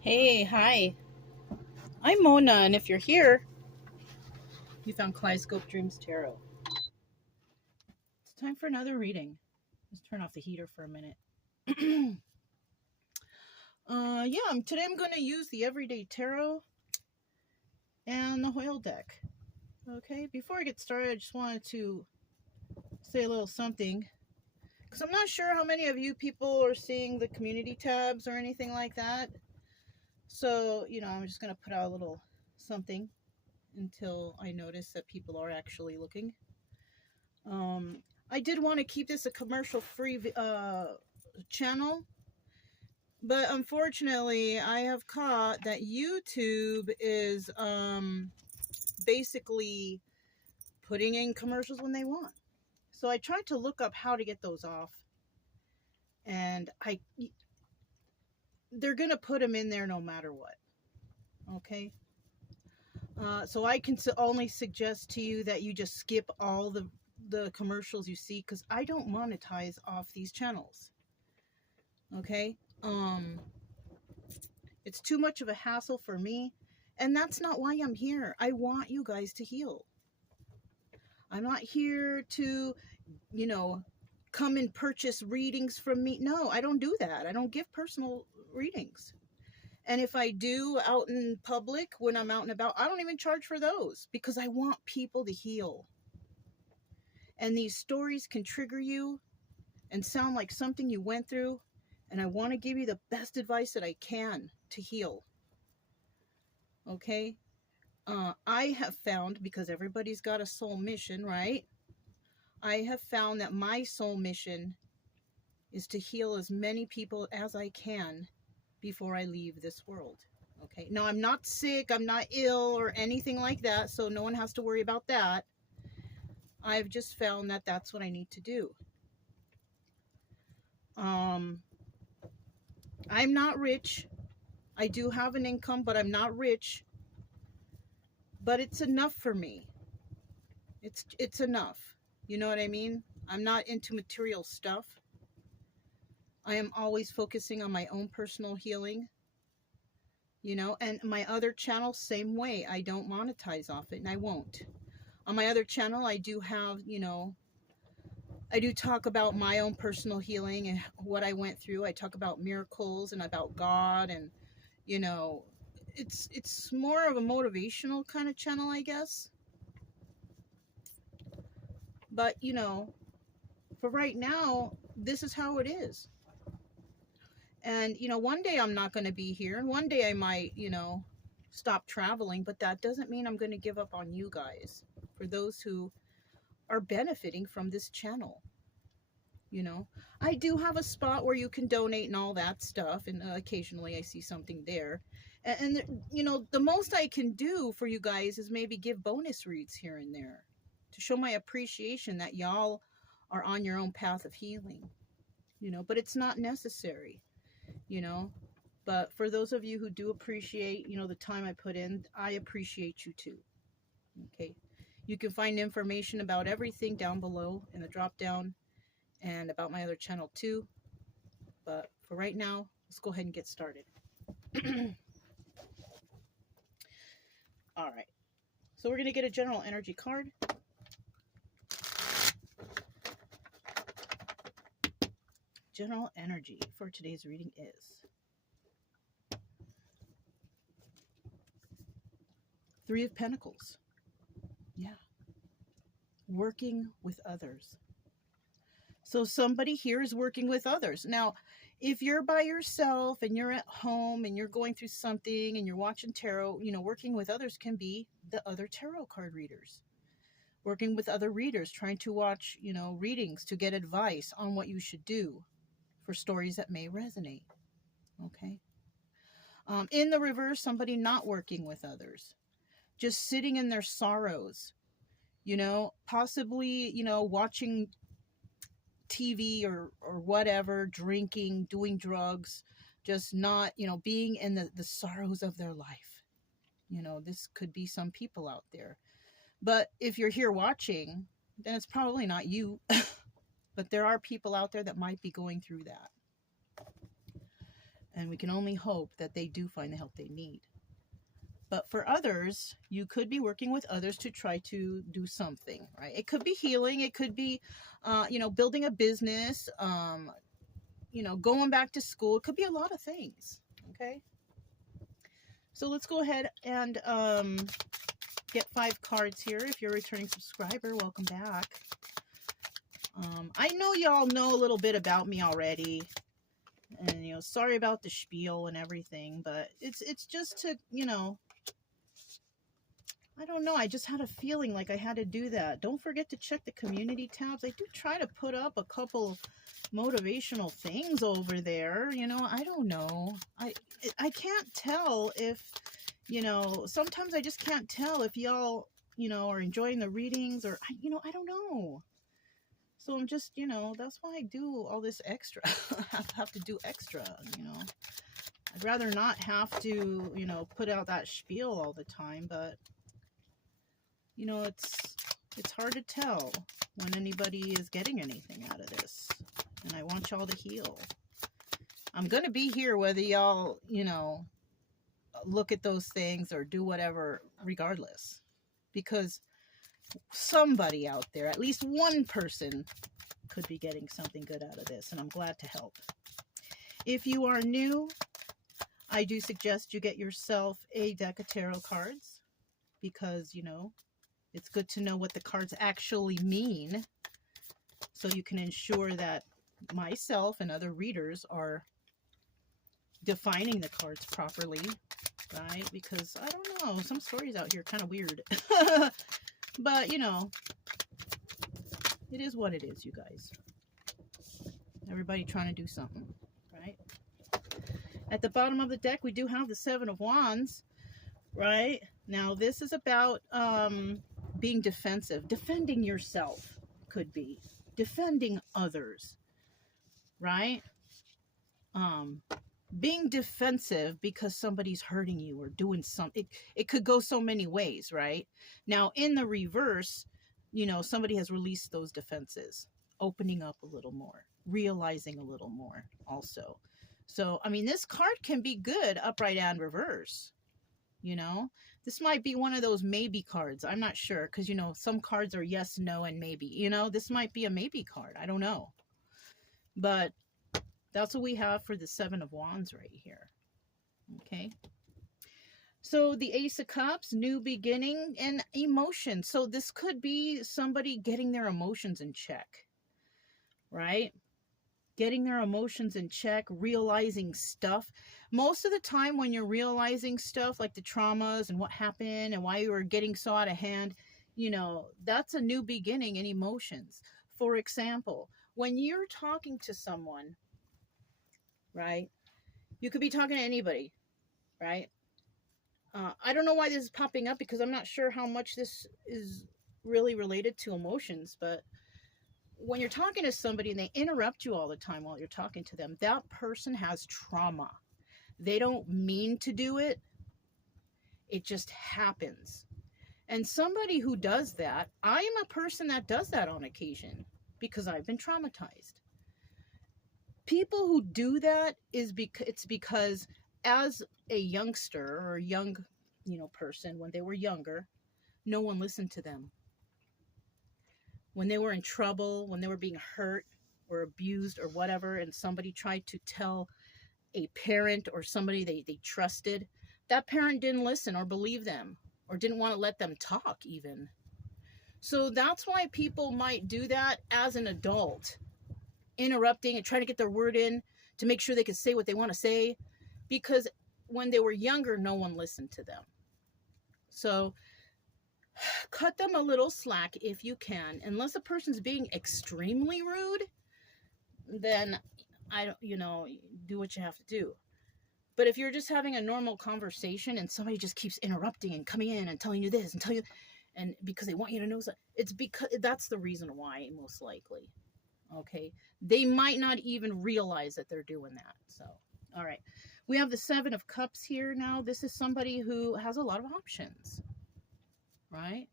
Hey, hi. I'm Mona, and if you're here, you found Kaleidoscope Dreams Tarot. It's time for another reading. Let's turn off the heater for a minute. Today I'm going to use the Everyday Tarot and the Hoyle deck. Okay, before I get started, I just wanted to say a little something. Because I'm not sure how many of you people are seeing the community tabs or anything like that. So, I'm just going to put out a little something until I notice that people are actually looking. I did want to keep this a commercial-free channel, but unfortunately, I have caught that YouTube is basically putting in commercials when they want. So I tried to look up how to get those off, and they're gonna put them in there no matter what. Okay. So I can only suggest to you that you just skip all the commercials you see, because I don't monetize off these channels. Okay. It's too much of a hassle for me, and that's not why I'm here. I want you guys to heal. I'm not here to, come and purchase readings from me. No, I don't do that. I don't give personal readings. And if I do out in public, when I'm out and about, I don't even charge for those, because I want people to heal. And these stories can trigger you and sound like something you went through, and I want to give you the best advice that I can to heal. Okay? I have found, because everybody's got a soul mission, right? I have found that my soul mission is to heal as many people as I can before I leave this world. Okay? Now, I'm not sick, I'm not ill or anything like that, so no one has to worry about that. I've just found that that's what I need to do. I'm not rich. I do have an income, but I'm not rich. But it's enough for me. It's enough. You know what I mean? I'm not into material stuff. I am always focusing on my own personal healing, and my other channel, same way. I don't monetize off it, and I won't. On my other channel, I do have, I do talk about my own personal healing and what I went through. I talk about miracles and about God, and, it's more of a motivational kind of channel, I guess. But, for right now, this is how it is. And, one day I'm not going to be here, and one day I might, stop traveling, but that doesn't mean I'm going to give up on you guys, for those who are benefiting from this channel. I do have a spot where you can donate and all that stuff, and occasionally I see something there. And the most I can do for you guys is maybe give bonus reads here and there to show my appreciation that y'all are on your own path of healing, but it's not necessary. But for those of you who do appreciate, the time I put in, I appreciate you too. Okay. You can find information about everything down below in the drop down, and about my other channel too. But for right now, let's go ahead and get started. All right. So we're going to get a general energy card. General energy for today's reading is Three of Pentacles. Yeah. Working with others. So somebody here is working with others. Now, if you're by yourself and you're at home and you're going through something and you're watching tarot, working with others can be the other tarot card readers. Working with other readers, trying to watch, readings to get advice on what you should do for stories that may resonate. Okay. In the reverse, somebody not working with others, just sitting in their sorrows, possibly, watching TV or whatever, drinking, doing drugs, just not, being in the sorrows of their life. This could be some people out there. But if you're here watching, then it's probably not you. But there are people out there that might be going through that. And we can only hope that they do find the help they need. But for others, you could be working with others to try to do something, right? It could be healing. It could be, building a business, going back to school. It could be a lot of things, okay? So let's go ahead and get 5 cards here. If you're a returning subscriber, welcome back. I know y'all know a little bit about me already. And, sorry about the spiel and everything. But it's just to, I don't know. I just had a feeling like I had to do that. Don't forget to check the community tabs. I do try to put up a couple of motivational things over there. I don't know. I can't tell if, sometimes I just can't tell if y'all, are enjoying the readings or, I don't know. So I'm just, that's why I do all this extra. I have to do extra, I'd rather not have to, put out that spiel all the time, but it's hard to tell when anybody is getting anything out of this. And I want y'all to heal. I'm going to be here whether y'all, look at those things or do whatever regardless. Because somebody out there, at least one person, could be getting something good out of this. And I'm glad to help. If you are new, I do suggest you get yourself a deck of tarot cards. Because, it's good to know what the cards actually mean, so you can ensure that myself and other readers are defining the cards properly, right? Because, I don't know, some stories out here are kind of weird. But, it is what it is, you guys. Everybody trying to do something, right? At the bottom of the deck, we do have the 7 of Wands, right? Now, this is about being defensive. Defending yourself could be. Defending others, right? Being defensive because somebody's hurting you or doing something. It could go so many ways, right? Now, in the reverse, somebody has released those defenses, opening up a little more, realizing a little more also. So, this card can be good upright and reverse. This might be one of those maybe cards. I'm not sure because, some cards are yes, no, and maybe. This might be a maybe card. I don't know. But that's what we have for the 7 of Wands right here. Okay. So the Ace of Cups, new beginning and emotion. So this could be somebody getting their emotions in check, right? Getting their emotions in check, realizing stuff. Most of the time when you're realizing stuff like the traumas and what happened and why you were getting so out of hand, that's a new beginning in emotions. For example, when you're talking to someone, right? You could be talking to anybody, right? I don't know why this is popping up because I'm not sure how much this is really related to emotions, but when you're talking to somebody and they interrupt you all the time while you're talking to them, that person has trauma. They don't mean to do it. It just happens. And somebody who does that, I am a person that does that on occasion because I've been traumatized. People who do that it's because as a youngster or a young, person, when they were younger, no one listened to them. When they were in trouble, when they were being hurt or abused or whatever, and somebody tried to tell a parent or somebody they trusted, that parent didn't listen or believe them or didn't want to let them talk even. So that's why people might do that as an adult, interrupting and trying to get their word in to make sure they can say what they want to say, because when they were younger, no one listened to them. So cut them a little slack if you can. Unless a person's being extremely rude, then do what you have to do. But if you're just having a normal conversation and somebody just keeps interrupting and coming in and telling you this and telling you, and because they want you to know, it's because that's the reason why, most likely. Okay, they might not even realize that they're doing that. So, all right, we have the 7 of Cups here now. This is somebody who has a lot of options, right?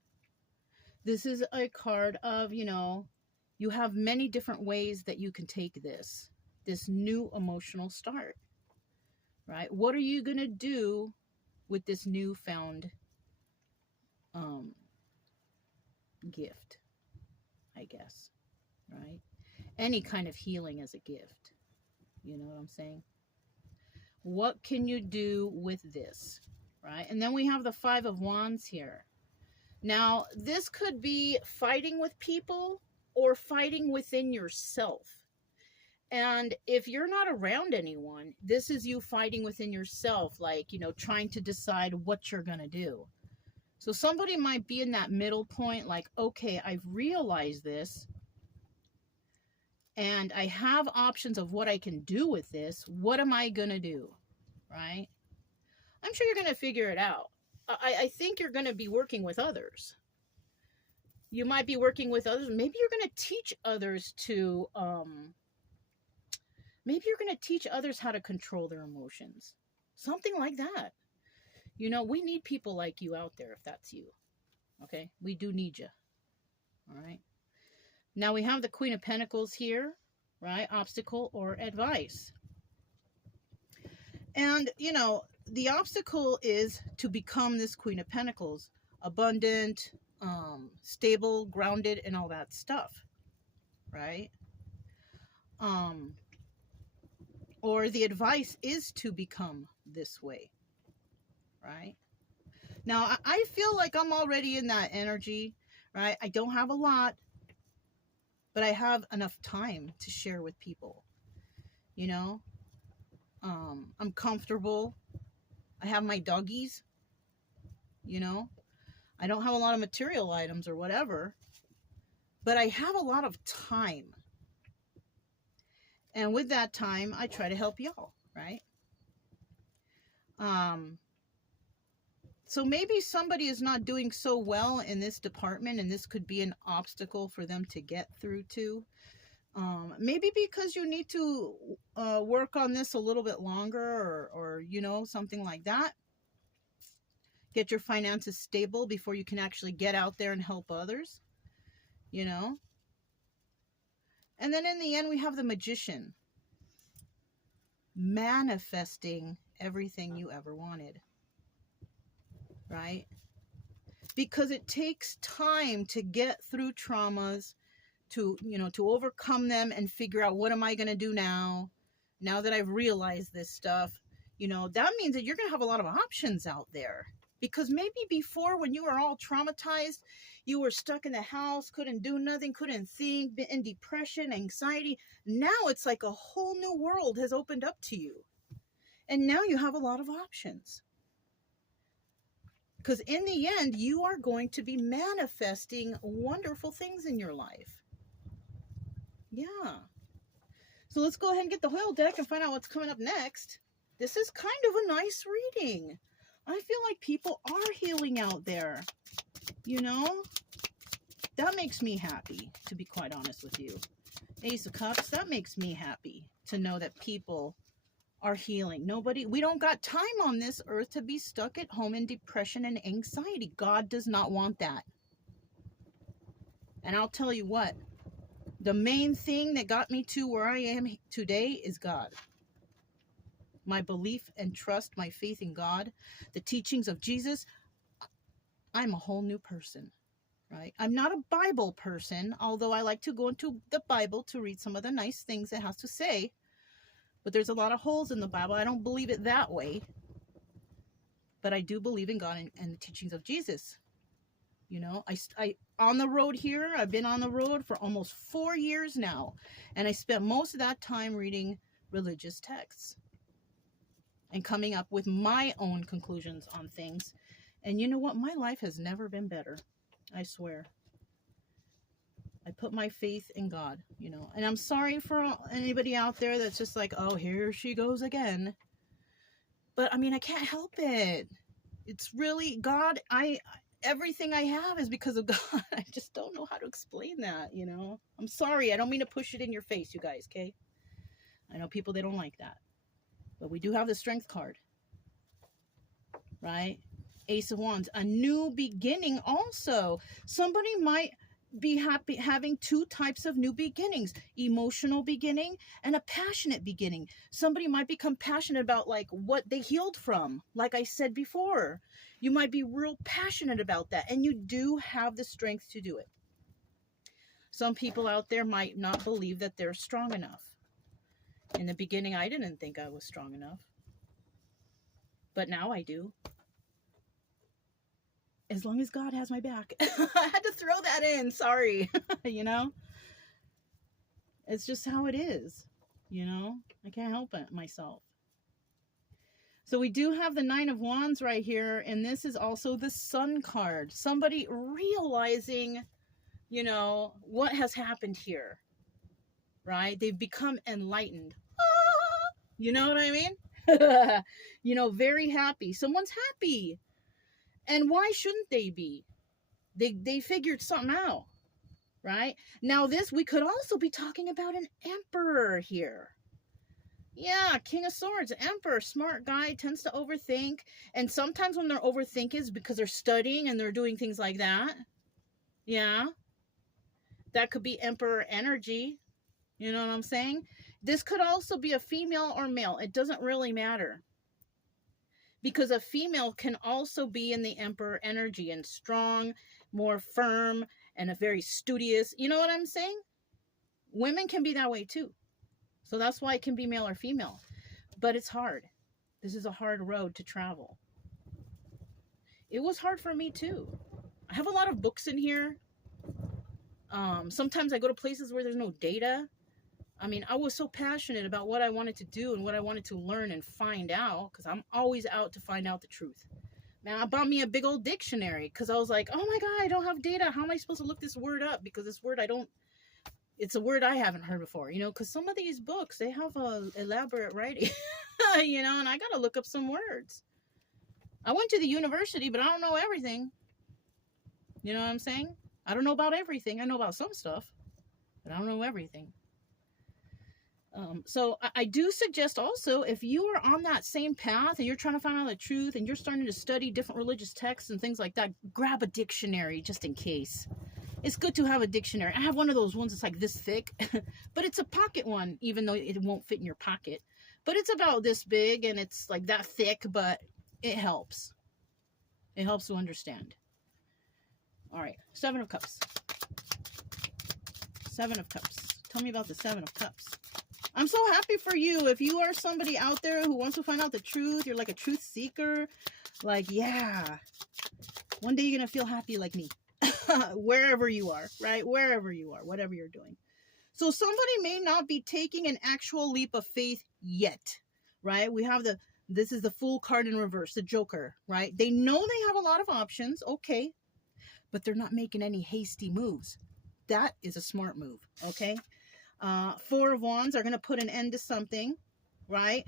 This is a card of, you have many different ways that you can take this new emotional start. right? What are you going to do with this newfound gift, I guess, right? Any kind of healing is a gift. You know what I'm saying? What can you do with this, right? And then we have the Five of Wands here. Now, this could be fighting with people or fighting within yourself. And if you're not around anyone, this is you fighting within yourself, like, you know, trying to decide what you're going to do. So somebody might be in that middle point, like, okay, I've realized this, and I have options of what I can do with this. What am I going to do, right? I'm sure you're going to figure it out. I think you're going to be working with others. You might be working with others. Maybe you're going to teach others to, maybe you're going to teach others how to control their emotions. Something like that. You know, we need people like you out there if that's you. Okay? We do need you. All right? Now we have the Queen of Pentacles here, right? Obstacle or advice. And, you know, the obstacle is to become this Queen of Pentacles. Abundant, stable, grounded, and all that stuff. Right? Or the advice is to become this way. Right? Now, I feel like I'm already in that energy. Right? I don't have a lot, but I have enough time to share with people. You know? I'm comfortable. I have my doggies. You know? I don't have a lot of material items or whatever, but I have a lot of time. And with that time, I try to help y'all, right? So maybe somebody is not doing so well in this department, and this could be an obstacle for them to get through to. Maybe because you need to work on this a little bit longer, or you know, something like that. Get your finances stable before you can actually get out there and help others, you know. And then in the end, we have the Magician. Manifesting everything you ever wanted. Right? Because it takes time to get through traumas, to, you know, to overcome them and figure out, what am I going to do now that I've realized this stuff. You know, that means that you're going to have a lot of options out there. Because maybe before, when you were all traumatized, you were stuck in the house, couldn't do nothing, couldn't think, in depression, anxiety. Now it's like a whole new world has opened up to you. And now you have a lot of options. Because in the end, you are going to be manifesting wonderful things in your life. Yeah. So let's go ahead and get the whale deck and find out what's coming up next. This is kind of a nice reading. I feel like people are healing out there. You know? That makes me happy, to be quite honest with you. Ace of Cups, that makes me happy to know that people are healing. We don't got time on this earth to be stuck at home in depression and anxiety. God does not want that. And I'll tell you what, the main thing that got me to where I am today is God. My belief and trust, my faith in God, the teachings of Jesus. I'm a whole new person, right? I'm not a Bible person, although I like to go into the Bible to read some of the nice things it has to say. But there's a lot of holes in the Bible. I don't believe it that way. But I do believe in God and the teachings of Jesus. You know, I on the road here, I've been on the road for almost 4 years now. And I spent most of that time reading religious texts and coming up with my own conclusions on things. And you know what? My life has never been better. I swear. I put my faith in God, you know. And I'm sorry for anybody out there that's just like, oh, here she goes again. But, I mean, I can't help it. It's really God. Everything I have is because of God. I just don't know how to explain that, you know. I'm sorry. I don't mean to push it in your face, you guys, okay? I know people, they don't like that. But we do have the Strength card. Right? Ace of Wands. A new beginning also. Somebody might be happy having two types of new beginnings, emotional beginning and a passionate beginning. Somebody might become passionate about like what they healed from. Like I said before, you might be real passionate about that, and you do have the strength to do it. Some people out there might not believe that they're strong enough. In the beginning, I didn't think I was strong enough, but now I do. As long as God has my back. I had to throw that in. Sorry. You know? It's just how it is. You know? I can't help it myself. So we do have the Nine of Wands right here. And this is also the Sun card. Somebody realizing, you know, what has happened here. Right? They've become enlightened. You know what I mean? You know, very happy. Someone's happy. And why shouldn't they be? They figured something out, right? Now this, we could also be talking about an emperor here. Yeah, King of Swords, emperor, smart guy, tends to overthink. And sometimes when they're overthinking is because they're studying and they're doing things like that. Yeah. That could be emperor energy. You know what I'm saying? This could also be a female or male. It doesn't really matter. Because a female can also be in the emperor energy and strong, more firm, and a very studious. You know what I'm saying? Women can be that way too. So that's why it can be male or female. But it's hard. This is a hard road to travel. It was hard for me too. I have a lot of books in here. Sometimes I go to places where there's no data. I mean, I was so passionate about what I wanted to do and what I wanted to learn and find out, because I'm always out to find out the truth. Man, I bought me a big old dictionary because I was like, oh my God, I don't have data. How am I supposed to look this word up? Because this word it's a word I haven't heard before, you know, because some of these books, they have a elaborate writing, you know, and I got to look up some words. I went to the university, but I don't know everything. You know what I'm saying? I don't know about everything. I know about some stuff, but I don't know everything. So I do suggest also, if you are on that same path and you're trying to find out the truth and you're starting to study different religious texts and things like that, grab a dictionary just in case. It's good to have a dictionary. I have one of those ones that's like this thick, but it's a pocket one, even though it won't fit in your pocket. But it's about this big and it's like that thick, but it helps. It helps to understand. All right, Seven of Cups. Seven of Cups. Tell me about the Seven of Cups. I'm so happy for you. If you are somebody out there who wants to find out the truth, you're like a truth seeker, like, yeah, one day you're going to feel happy like me. Wherever you are, right? Wherever you are, whatever you're doing. So somebody may not be taking an actual leap of faith yet, right? We have this is the Fool card in reverse, the Joker, right? They know they have a lot of options, okay, but they're not making any hasty moves. That is a smart move, okay? Four of Wands are going to put an end to something, right?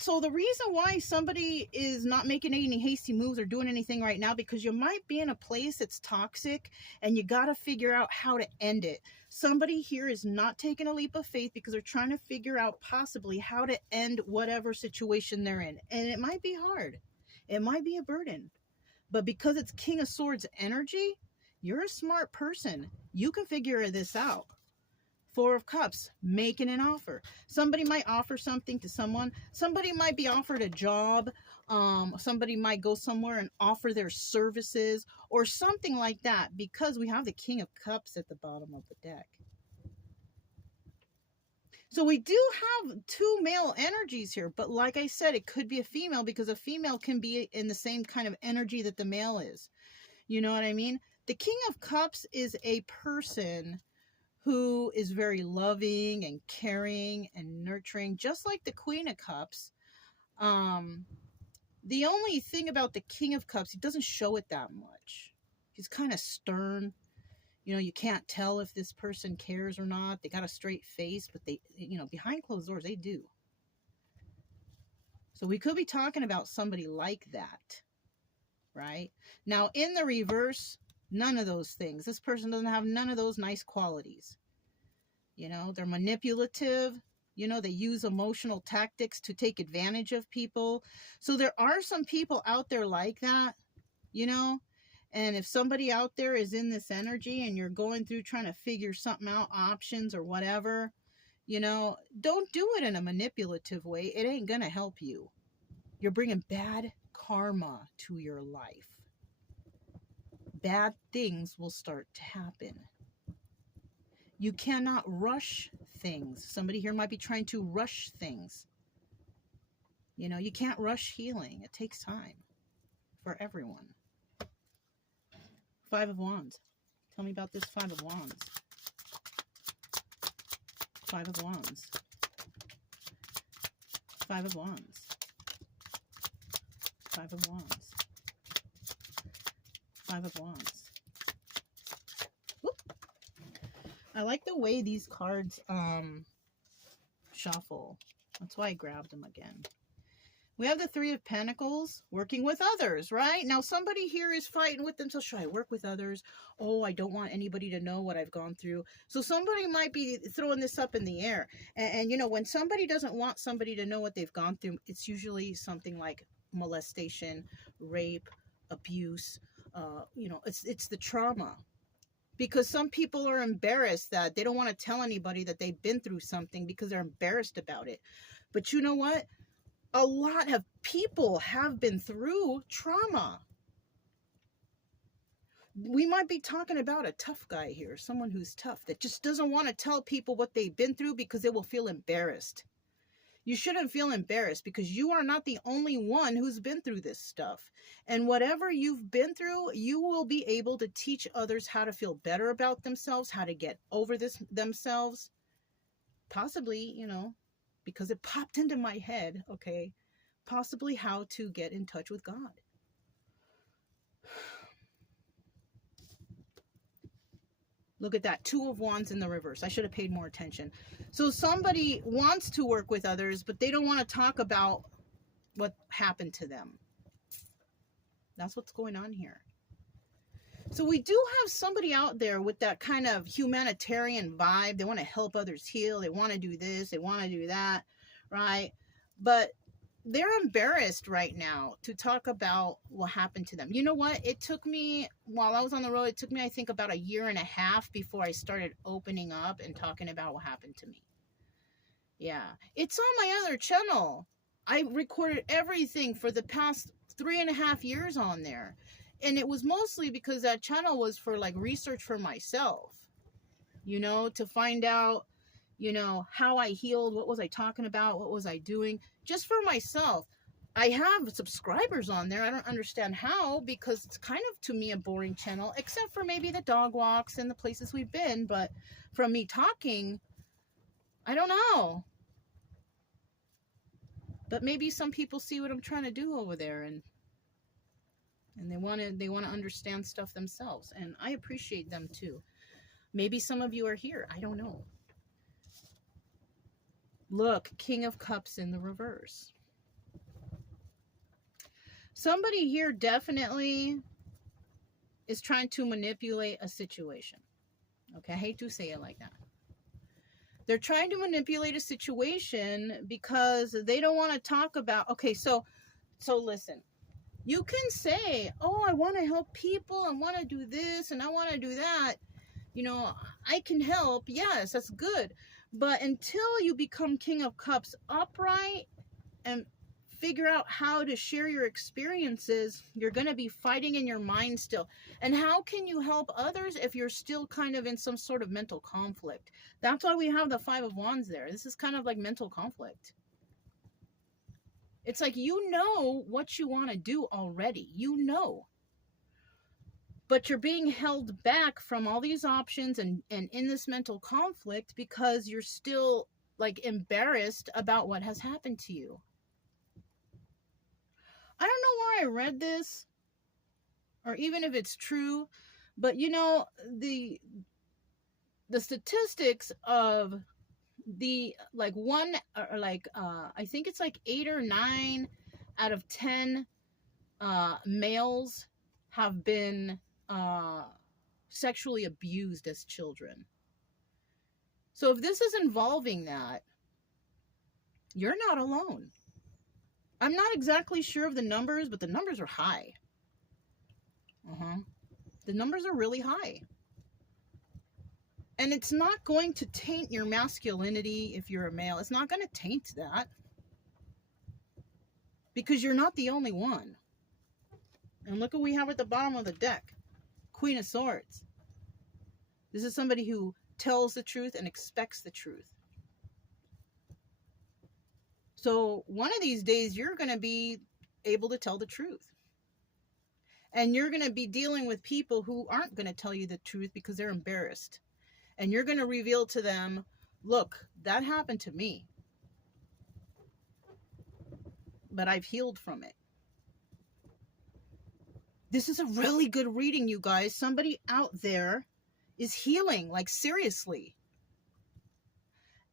So the reason why somebody is not making any hasty moves or doing anything right now, because you might be in a place that's toxic and you got to figure out how to end it. Somebody here is not taking a leap of faith because they're trying to figure out possibly how to end whatever situation they're in. And it might be hard. It might be a burden. But because it's King of Swords energy, you're a smart person. You can figure this out. Four of Cups, making an offer. Somebody might offer something to someone. Somebody might be offered a job. Somebody might go somewhere and offer their services or something like that, because we have the King of Cups at the bottom of the deck. So we do have two male energies here, but like I said, it could be a female, because a female can be in the same kind of energy that the male is. You know what I mean? The King of Cups is a person who is very loving and caring and nurturing, just like the Queen of Cups. The only thing about the King of Cups, he doesn't show it that much. He's kind of stern. You know, you can't tell if this person cares or not. They got a straight face, but they, you know, behind closed doors, they do. So we could be talking about somebody like that, right? Now, in the reverse, none of those things. This person doesn't have none of those nice qualities. You know, they're manipulative. You know, they use emotional tactics to take advantage of people. So there are some people out there like that, you know, And if somebody out there is in this energy and you're going through trying to figure something out, options or whatever, you know, don't do it in a manipulative way. It ain't gonna help you. You're bringing bad karma to your life. Bad things will start to happen. You cannot rush things. Somebody here might be trying to rush things. You know, you can't rush healing. It takes time for everyone. Five of Wands. Tell me about this Five of Wands. Five of Wands. Five of Wands. Five of Wands. Five of Wands. Whoop. I like the way these cards shuffle. That's why I grabbed them again. We have the Three of Pentacles, working with others, right? Now, somebody here is fighting with themselves. Should I work with others? Oh, I don't want anybody to know what I've gone through. So somebody might be throwing this up in the air. And you know, when somebody doesn't want somebody to know what they've gone through, it's usually something like molestation, rape, abuse. You know, it's the trauma. Because some people are embarrassed that they don't want to tell anybody that they've been through something because they're embarrassed about it. But you know what? A lot of people have been through trauma. We might be talking about a tough guy here, someone who's tough, that just doesn't want to tell people what they've been through because they will feel embarrassed. You shouldn't feel embarrassed because you are not the only one who's been through this stuff. And whatever you've been through, you will be able to teach others how to feel better about themselves, how to get over this themselves. Possibly, you know, because it popped into my head, okay, possibly how to get in touch with God. Look at that, Two of Wands in the reverse. I should have paid more attention. So somebody wants to work with others, but they don't want to talk about what happened to them. That's what's going on here. So we do have somebody out there with that kind of humanitarian vibe. They want to help others heal. They want to do this. They want to do that, right? But they're embarrassed right now to talk about what happened to them. You know what? It took me, while I was on the road, it took me, I think, about 1.5 years before I started opening up and talking about what happened to me. Yeah. It's on my other channel. I recorded everything for the past 3.5 years on there. And it was mostly because that channel was for like research for myself, you know, to find out, you know, how I healed, what was I talking about, what was I doing, just for myself. I have subscribers on there. I don't understand how, because it's kind of, to me, a boring channel, except for maybe the dog walks and the places we've been. But from me talking, I don't know. But maybe some people see what I'm trying to do over there, and they want to understand stuff themselves, and I appreciate them too. Maybe some of you are here. I don't know. Look, King of Cups in the reverse. Somebody here definitely is trying to manipulate a situation. Okay, I hate to say it like that. They're trying to manipulate a situation because they don't want to talk about, okay, so listen. You can say, oh, I want to help people, I want to do this, and I want to do that. You know, I can help. Yes, that's good. But until you become King of Cups upright and figure out how to share your experiences, you're going to be fighting in your mind still. And how can you help others if you're still kind of in some sort of mental conflict? That's why we have the Five of Wands there. This is kind of like mental conflict. It's like, you know what you want to do already. You know. But you're being held back from all these options and in this mental conflict because you're still like embarrassed about what has happened to you. I don't know where I read this, or even if it's true, but you know, the statistics of the like one or like I think it's like 8 or 9 out of 10 males have been sexually abused as children. So if this is involving that, you're not alone. I'm not exactly sure of the numbers, but the numbers are high. The numbers are really high. And it's not going to taint your masculinity if you're a male. It's not going to taint that. Because you're not the only one. And look what we have at the bottom of the deck. Queen of Swords. This is somebody who tells the truth and expects the truth. So one of these days, you're going to be able to tell the truth. And you're going to be dealing with people who aren't going to tell you the truth because they're embarrassed. And you're going to reveal to them, look, that happened to me. But I've healed from it. This is a really good reading, you guys. Somebody out there is healing, like seriously.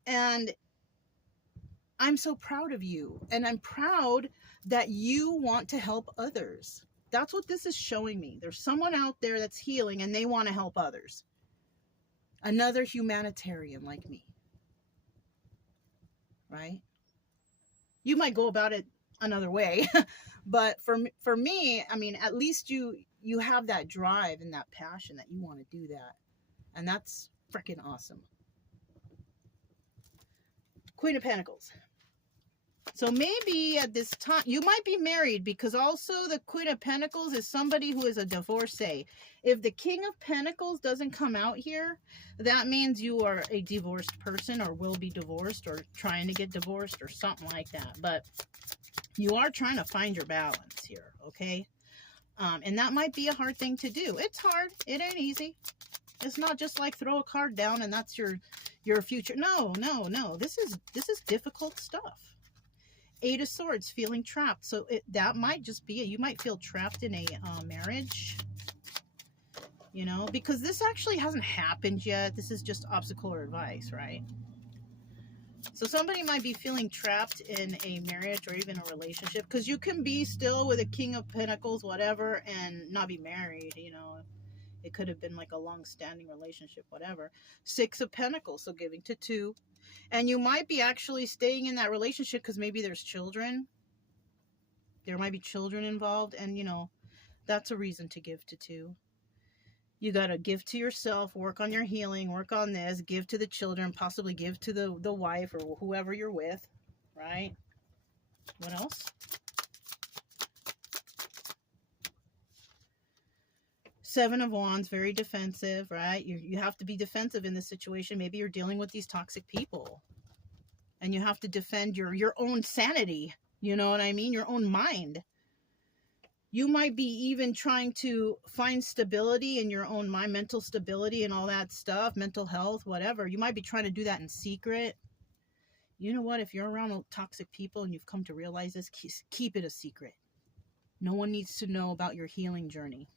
And I'm so proud of you. And I'm proud that you want to help others. That's what this is showing me. There's someone out there that's healing and they want to help others. Another humanitarian like me. Right? You might go about it another way. But for me, I mean, at least you have that drive and that passion that you want to do that. And that's freaking awesome. Queen of Pentacles. So maybe at this time, you might be married because also the Queen of Pentacles is somebody who is a divorcee. If the King of Pentacles doesn't come out here, that means you are a divorced person or will be divorced or trying to get divorced or something like that. But you are trying to find your balance here, okay? And that might be a hard thing to do. It's hard. It ain't easy. It's not just like throw a card down and that's your future. No. This is difficult stuff. Eight of Swords, feeling trapped. So that might just be it. You might feel trapped in a marriage, you know, because this actually hasn't happened yet. This is just obstacle or advice, right? So somebody might be feeling trapped in a marriage or even a relationship because you can be still with a King of Pentacles, whatever, and not be married, you know. It could have been like a long-standing relationship, whatever. Six of Pentacles, so giving to two. And you might be actually staying in that relationship because maybe there's children. There might be children involved. And, you know, that's a reason to give to two. You got to give to yourself, work on your healing, work on this, give to the children, possibly give to the wife or whoever you're with, right? What else? Seven of Wands, very defensive, right? You have to be defensive in this situation. Maybe you're dealing with these toxic people. And you have to defend your own sanity. You know what I mean? Your own mind. You might be even trying to find stability in your own mind, mental stability and all that stuff, mental health, whatever. You might be trying to do that in secret. You know what? If you're around toxic people and you've come to realize this, keep it a secret. No one needs to know about your healing journey.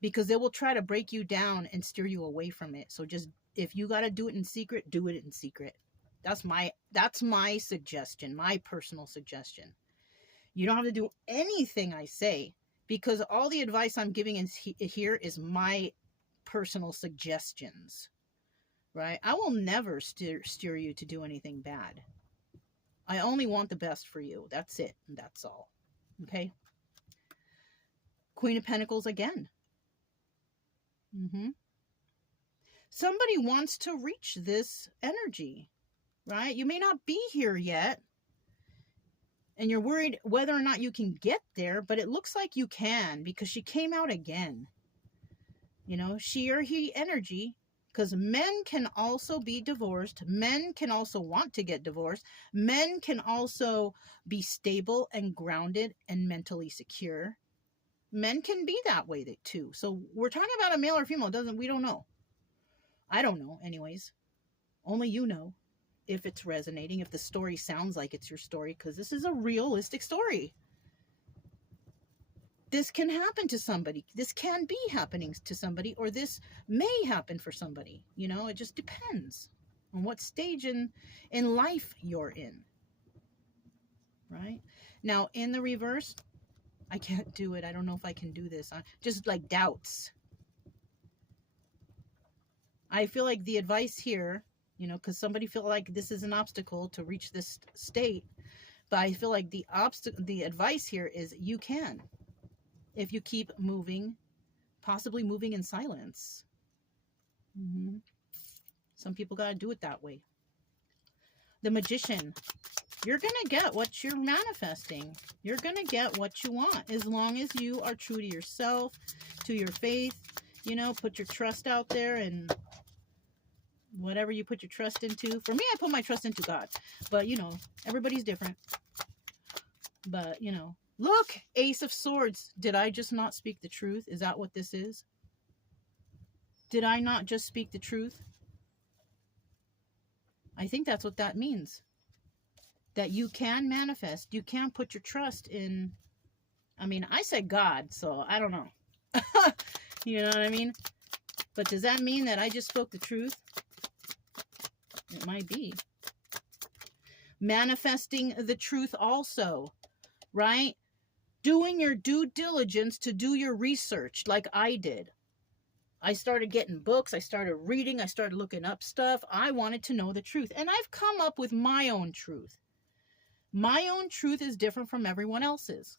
Because they will try to break you down and steer you away from it. So just, if you got to do it in secret, do it in secret. That's my suggestion, my personal suggestion. You don't have to do anything I say because all the advice I'm giving here is my personal suggestions, right? I will never steer you to do anything bad. I only want the best for you. That's it. And that's all. Okay. Queen of Pentacles again. Somebody wants to reach this energy, right? You may not be here yet, and you're worried whether or not you can get there, but it looks like you can because she came out again. You know, she or he energy, because men can also be divorced. Men can also want to get divorced. Men can also be stable and grounded and mentally secure. Men can be that way too. So we're talking about a male or female. We don't know. I don't know anyways. Only you know if it's resonating, if the story sounds like it's your story, because this is a realistic story. This can happen to somebody. This can be happening to somebody, or this may happen for somebody. You know, it just depends on what stage in life you're in. Right? Now, in the reverse, I can't do it. I don't know if I can do this. Just like doubts. I feel like the advice here, you know, because somebody feel like this is an obstacle to reach this state. But I feel like the advice here is you can. If you keep moving possibly moving in silence. Some people got to do it that way. The Magician. You're going to get what you're manifesting. You're going to get what you want as long as you are true to yourself, to your faith. You know, put your trust out there and whatever you put your trust into. For me, I put my trust into God. But, you know, everybody's different. But, you know, look, Ace of Swords. Did I just not speak the truth? Is that what this is? Did I not just speak the truth? I think that's what that means. That you can manifest. You can put your trust in. I mean, I said God, so I don't know. You know what I mean? But does that mean that I just spoke the truth? It might be. Manifesting the truth also, right? Doing your due diligence to do your research like I did. I started getting books. I started reading. I started looking up stuff. I wanted to know the truth. And I've come up with my own truth. My own truth is different from everyone else's.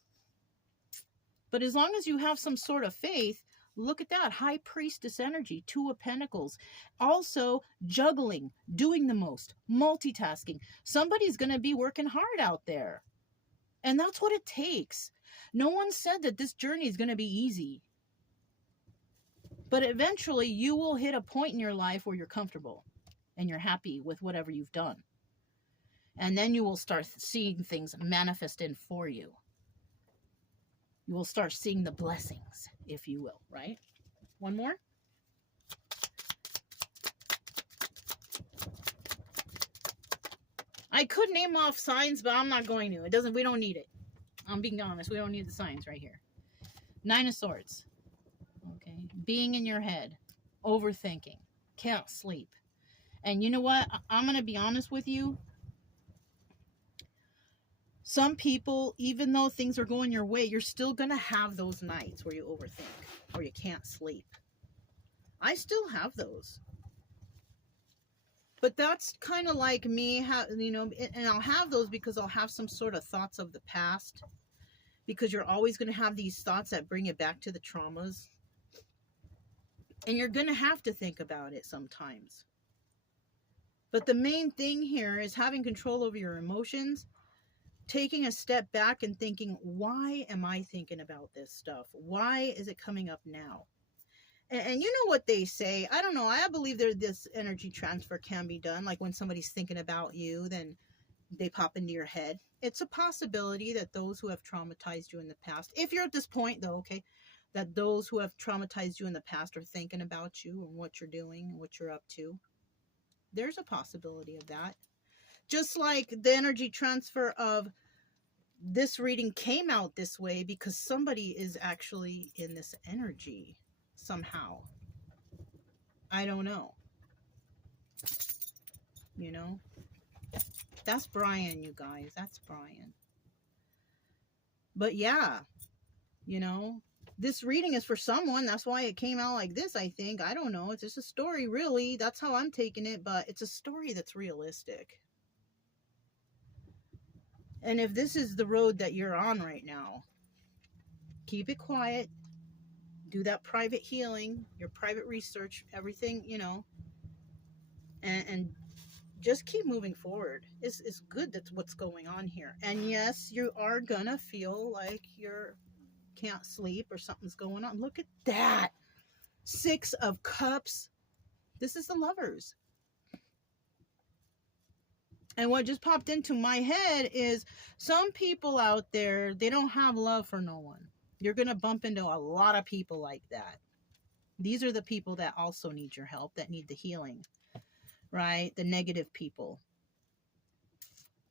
But as long as you have some sort of faith, look at that. High Priestess energy, 2 of Pentacles. Also, juggling, doing the most, multitasking. Somebody's going to be working hard out there. And that's what it takes. No one said that this journey is going to be easy. But eventually, you will hit a point in your life where you're comfortable and you're happy with whatever you've done. And then you will start seeing things manifest in for you. You will start seeing the blessings, if you will, right? One more. I could name off signs, but I'm not going to. We don't need it. I'm being honest. We don't need the signs right here. 9 of Swords. Okay. Being in your head. Overthinking. Can't sleep. And you know what? I'm going to be honest with you. Some people, even though things are going your way, you're still going to have those nights where you overthink or you can't sleep. I still have those. But that's kind of like me, you know, and I'll have those because I'll have some sort of thoughts of the past. Because you're always going to have these thoughts that bring you back to the traumas. And you're going to have to think about it sometimes. But the main thing here is having control over your emotions. Taking a step back and thinking, why am I thinking about this stuff? Why is it coming up now? And you know what they say. I don't know. I believe this energy transfer can be done. Like when somebody's thinking about you, then they pop into your head. It's a possibility that those who have traumatized you in the past, if you're at this point though, okay, that those who have traumatized you in the past are thinking about you and what you're doing and what you're up to. There's a possibility of that. Just like the energy transfer of this reading came out this way because somebody is actually in this energy somehow. I don't know. You know? That's Brian, you guys. That's Brian. But yeah, you know, this reading is for someone. That's why it came out like this, I think. I don't know. It's just a story, really. That's how I'm taking it. But it's a story that's realistic. And if this is the road that you're on right now, keep it quiet. Do that private healing, your private research, everything, you know. And just keep moving forward. It's good that's what's going on here. And yes, you are gonna feel like you can't sleep or something's going on. Look at that. 6 of Cups. This is the Lovers. And what just popped into my head is some people out there, they don't have love for no one. You're going to bump into a lot of people like that. These are the people that also need your help, that need the healing, right? The negative people.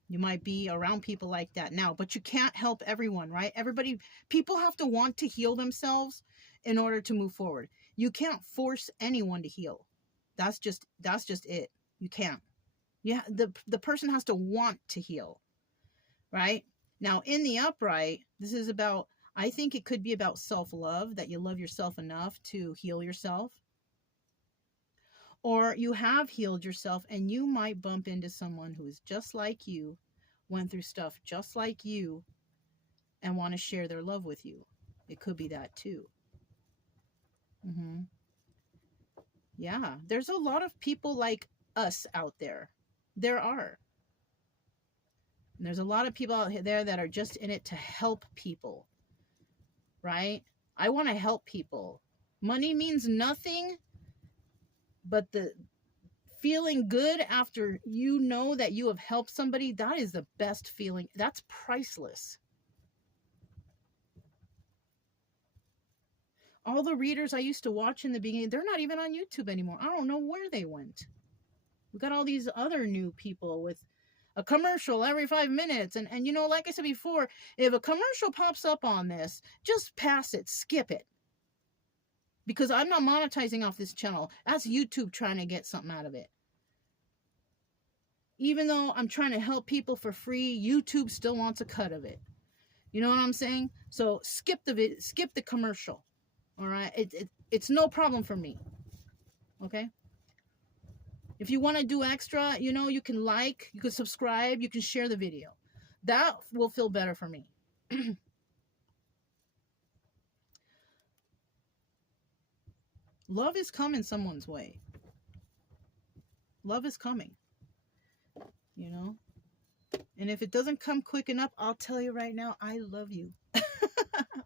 You might be around people like that now, but you can't help everyone, right? People have to want to heal themselves in order to move forward. You can't force anyone to heal. That's just it. You can't. Yeah, the person has to want to heal, right? Now, in the upright, this is about, I think it could be about self-love, that you love yourself enough to heal yourself. Or you have healed yourself and you might bump into someone who is just like you, went through stuff just like you, and want to share their love with you. It could be that too. Mm-hmm. Yeah, there's a lot of people like us out there. There are. And there's a lot of people out there that are just in it to help people, right? I want to help people. Money means nothing, but the feeling good after you know that you have helped somebody, that is the best feeling. That's priceless. All the readers I used to watch in the beginning, they're not even on YouTube anymore. I don't know where they went. We got all these other new people with a commercial every 5 minutes. And you know, like I said before, if a commercial pops up on this, just pass it, skip it. Because I'm not monetizing off this channel. That's YouTube trying to get something out of it. Even though I'm trying to help people for free, YouTube still wants a cut of it. You know what I'm saying? So skip the commercial. All right? It's no problem for me. Okay? If you want to do extra, you know, you can like, you can subscribe, you can share the video. That will feel better for me. Love is coming someone's way. Love is coming. You know? And if it doesn't come quick enough, I'll tell you right now, I love you.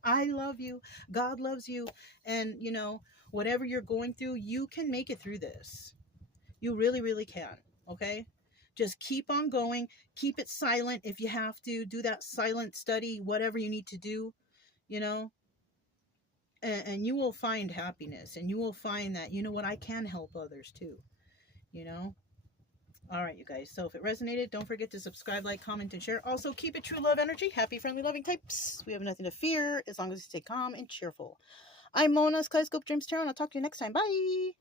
I love you. God loves you. And, you know, whatever you're going through, you can make it through this. You really, really can. Okay? Just keep on going. Keep it silent if you have to. Do that silent study, whatever you need to do, you know. And you will find happiness. And you will find that, you know what, I can help others too. You know. All right, you guys. So if it resonated, don't forget to subscribe, like, comment, and share. Also, keep it true love energy. Happy, friendly, loving types. We have nothing to fear as long as you stay calm and cheerful. I'm Mona's Kaleidoscope Dreams Tarot, and I'll talk to you next time. Bye.